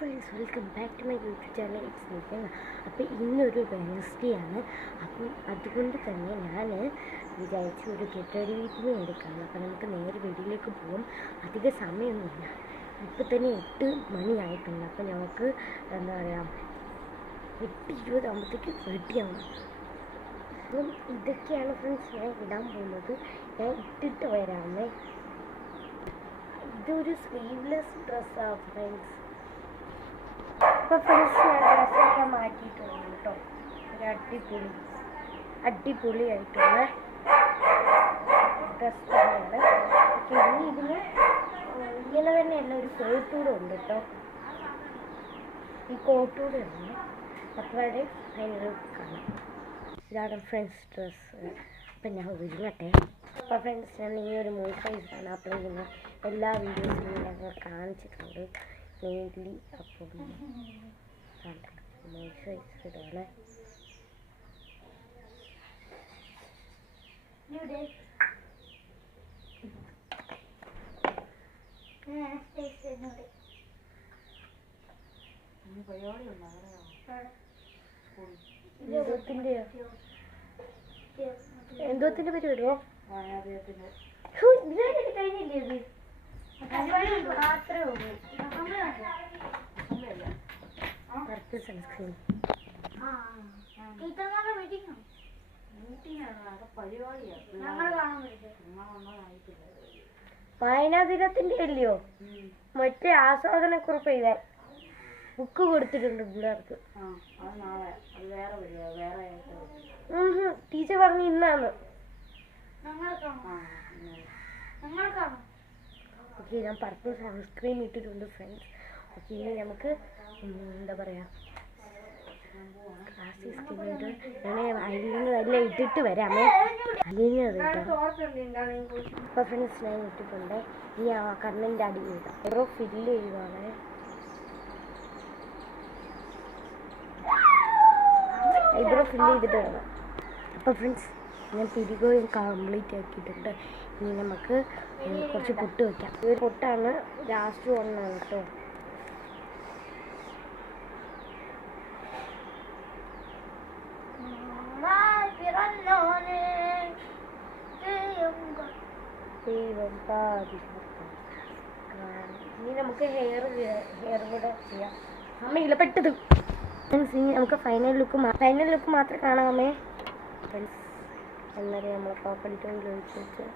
Friends, welcome back to my YouTube channel. It's നിൽക്കുന്ന അപ്പോൾ ഇന്നൊരു വെനസ്ഡേ ആണ്. അപ്പം അതുകൊണ്ട് തന്നെ ഞാൻ വിചാരിച്ചു ഒരു ഗെറ്റ് റെഡി വിത്ത് മീ എടുക്കാമെന്ന്. അപ്പം നമുക്ക് നേരെ വീട്ടിലേക്ക് പോകും. അധിക സമയമൊന്നുമില്ല, ഇപ്പം തന്നെ 8 മണിയായിട്ടുണ്ട്. അപ്പം നമുക്ക് എന്താ പറയുക 8:20 ആകുമ്പോഴത്തേക്ക് റെഡിയാവണം. അപ്പം ഇതൊക്കെയാണ് ഫ്രണ്ട്സ് ഞാൻ ഇടാൻ പോകുന്നത്. ഞാൻ ഇട്ടിട്ട് വരാമേ. ഇതൊരു സ്ലീവ്ലെസ് ഡ്രസ്സാണ് ഫ്രണ്ട്സ്. ഇപ്പോൾ ഫ്രണ്ട്സ് ഞാൻ ഡ്രസ്സൊക്കെ മാറ്റിയിട്ടുണ്ട് കേട്ടോ. ഒരു അടിപൊളിയായിട്ടുള്ള ഡ്രസ്സ് തന്നെയാണ്. ഓക്കെ, ഇനി ഇതിന് ഇങ്ങനെ തന്നെയല്ല, ഒരു കോട്ടൂടെ ഉണ്ട് കേട്ടോ. ഈ കോട്ടൂടെ ഉണ്ട്. അപ്പോഴേ അതിനൊരു കാണാം. ഇതാണ് ഫ്രണ്ട്സ് ഡ്രസ്സ്. അപ്പം ഞാൻ ഒരുങ്ങട്ടെ. അപ്പോൾ ഫ്രണ്ട്സ്, ഞാൻ ഈ ഒരു മോയിസ്ചറൈസറാണ് അപ്ലൈ ചെയ്യുന്നത്. എല്ലാ വീഡിയോസിലും ഞങ്ങൾ കാണിച്ചിട്ടുണ്ട് മെയിൻലി. അപ്പം മോയിസ്ചറൈസർ ഇതാണ്. എന്തോത്തിന്റെ പരിപാടിയോ? കഴിഞ്ഞില്ലേ ഇത്? മാത്രമേ ഉള്ളൂ. Purple sunscreen. വായനാ ദിനത്തിന്റെ അല്ലയോ? മറ്റേ ആസ്വാദനക്കുറിപ്പ് എഴുതാൻ ബുക്ക് കൊടുത്തിട്ടുണ്ട് പിള്ളേർക്ക്. ടീച്ചർ പറഞ്ഞു ഇന്നാണ്. ഓക്കെ, ഞാൻ പർപ്പിൾ സൺസ്ക്രീൻ ഇട്ടിട്ടുണ്ട് ഫ്രണ്ട്സ്. ഓക്കെ, ഇനി നമുക്ക് എന്താ പറയുക ക്ലാസ്സിൽ സ്കിന്നിട്ട് ഞാൻ ഐലൈനർ എല്ലാം ഇട്ടിട്ട് വരാമേ. ഐലൈനർ ഇട്ടോ. അപ്പോൾ ഫ്രണ്ട്സ് ഞാൻ ഇട്ടിട്ടുണ്ട്. ഇനി ആ കണ്ണിൻ്റെ അടി എഴുതാം. ഓരോ ഫില്ല് ചെയ്യുവാണ്. ഐബ്രോ ഫില്ല് ചെയ്തിട്ട് വേണം. അപ്പോൾ ഫ്രണ്ട്സ്, ഞാൻ പിരികോയും കംപ്ലീറ്റ് ആക്കിയിട്ടുണ്ട്. ഇനി നമുക്ക് കുറച്ച് പൊട്ട് വയ്ക്കാം. ഈ ഒരു പൊട്ടാണ് ലാസ്റ്റ് ഒന്നാണ് കേട്ടോ. ഇനി നമുക്ക് ഹെയർ കൂടെ ചെയ്യാം. അമ്മയില്ല പെട്ടത്. ഇനി നമുക്ക് ഫൈനൽ ലുക്ക് മാത്രം കാണാമേ ഫ്രണ്ട്സ്. എന്നാലും നമ്മൾ കോപ്പടിക്കാൻ ചോദിച്ചിട്ട്